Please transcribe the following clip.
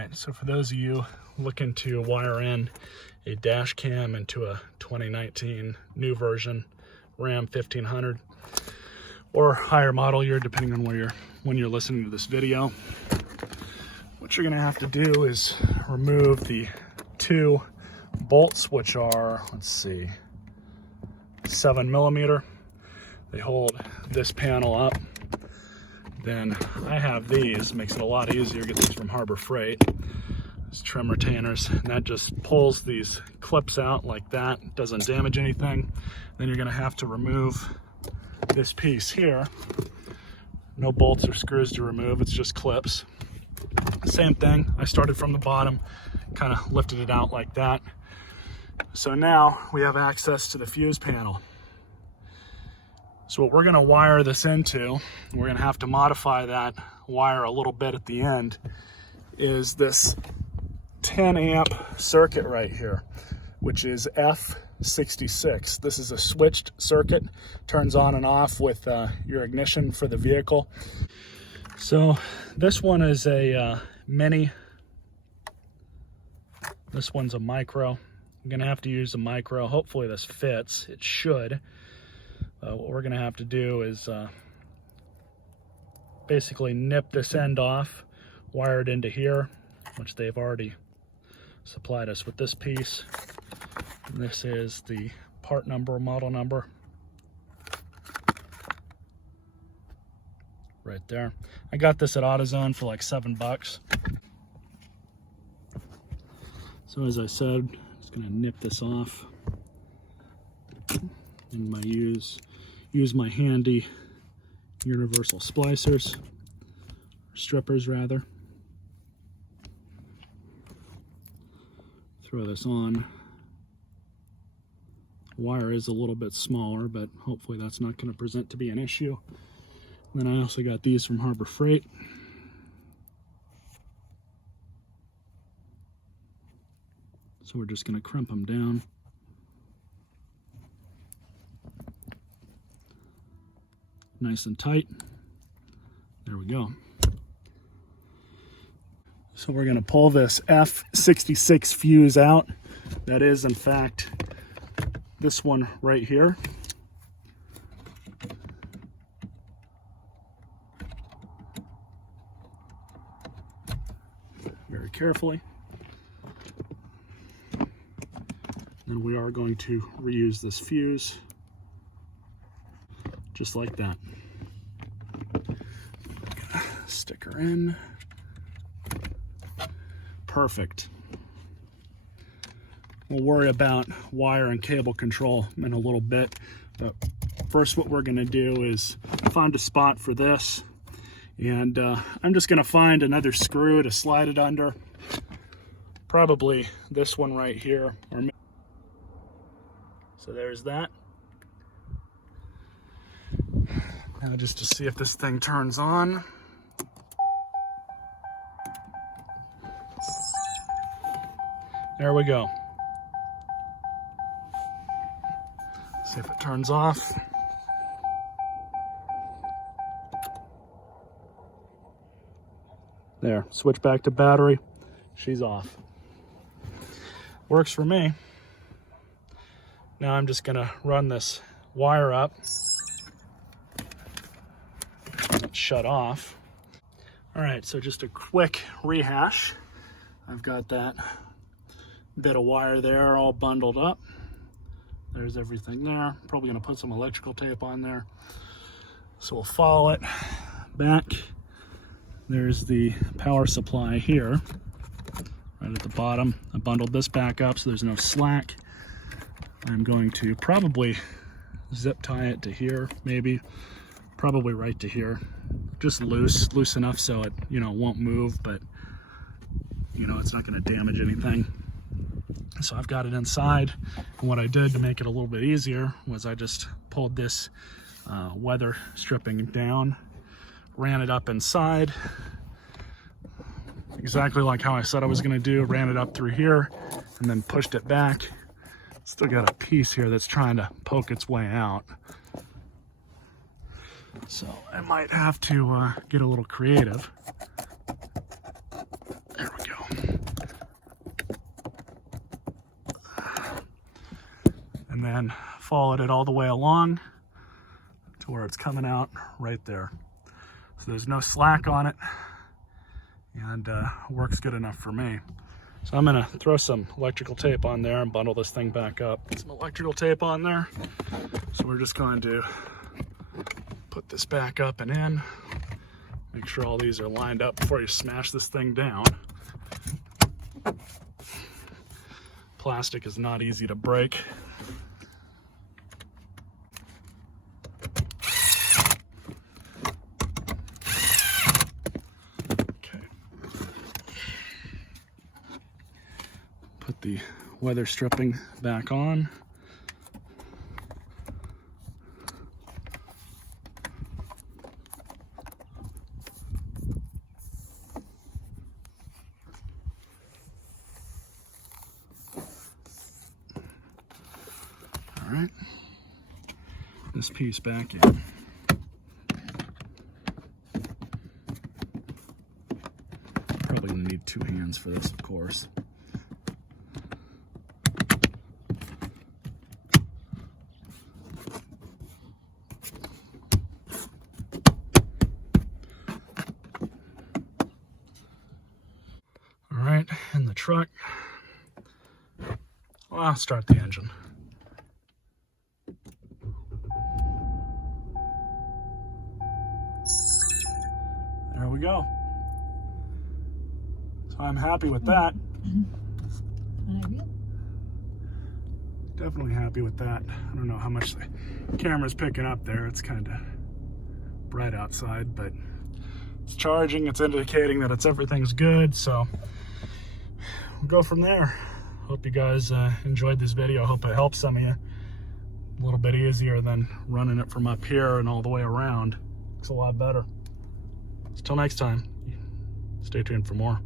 right, so for those of you looking to wire in a dash cam into a 2019 new version Ram 1500 or higher model year, depending on when you're listening to this video, what you're gonna have to do is remove the two bolts, which are, let's see, 7mm. They hold this panel up. Then I have these, makes it a lot easier. Get these from Harbor Freight. These trim retainers, and that just pulls these clips out like that. Doesn't damage anything. Then you're gonna have to remove this piece here. No bolts or screws to remove, it's just clips. Same thing, I started from the bottom, kind of lifted it out like that. So now we have access to the fuse panel. So what we're gonna wire this into, we're gonna have to modify that wire a little bit at the end, is this 10 amp circuit right here, which is F66. This is a switched circuit, turns on and off with your ignition for the vehicle. So this one is a mini, this one's a micro. I'm gonna have to use a micro. Hopefully this fits, it should. What we're gonna have to do is basically nip this end off, wire it into here, which they've already supplied us with this piece. And this is the part number, model number. Right there. I got this at AutoZone for like $7. So as I said, I'm just gonna nip this off. And use my handy universal splicers, or strippers rather. Throw this on. Wire is a little bit smaller, but hopefully that's not going to present to be an issue. Then I also got these from Harbor Freight. So we're just going to crimp them down. Nice and tight. There we go. So we're going to pull this F66 fuse out. That is, in fact, this one right here. Very carefully. And we are going to reuse this fuse just like that. Stick her in. Perfect. We'll worry about wire and cable control in a little bit, but first what we're gonna do is find a spot for this, and I'm just gonna find another screw to slide it under. Probably this one right here. So there's that. Now just to see if this thing turns on. There we go. See if it turns off. There, switch back to battery. She's off. Works for me. Now I'm just gonna run this wire up. Shut off. All right, so just a quick rehash. I've got that bit of wire there all bundled up. There's everything there. Probably gonna put some electrical tape on there. So we'll follow it back. There's the power supply here, right at the bottom. I bundled this back up so there's no slack. I'm going to probably zip tie it to here, maybe. Probably right to here. Just loose enough so it, won't move, but it's not gonna damage anything. So I've got it inside, and what I did to make it a little bit easier was I just pulled this weather stripping down, ran it up inside, exactly like how I said I was gonna do, ran it up through here, and then pushed it back. Still got a piece here that's trying to poke its way out. So I might have to get a little creative. There we go. then followed it all the way along to where it's coming out right there. So there's no slack on it, and works good enough for me. So I'm gonna throw some electrical tape on there and bundle this thing back up. Some electrical tape on there. So we're just going to put this back up and in. Make sure all these are lined up before you smash this thing down. Plastic is not easy to break. Okay. Put the weather stripping back on. All right, this piece back in. Probably gonna need 2 hands for this, of course. All right, in the truck, well, I'll start the engine. There we go. So I'm happy with that. Definitely happy with that. I don't know how much the camera's picking up there. It's kind of bright outside, but it's charging. It's indicating that everything's good. So we'll go from there. Hope you guys enjoyed this video. Hope it helps some of you. A little bit easier than running it from up here and all the way around. It's a lot better. Until next time, stay tuned for more.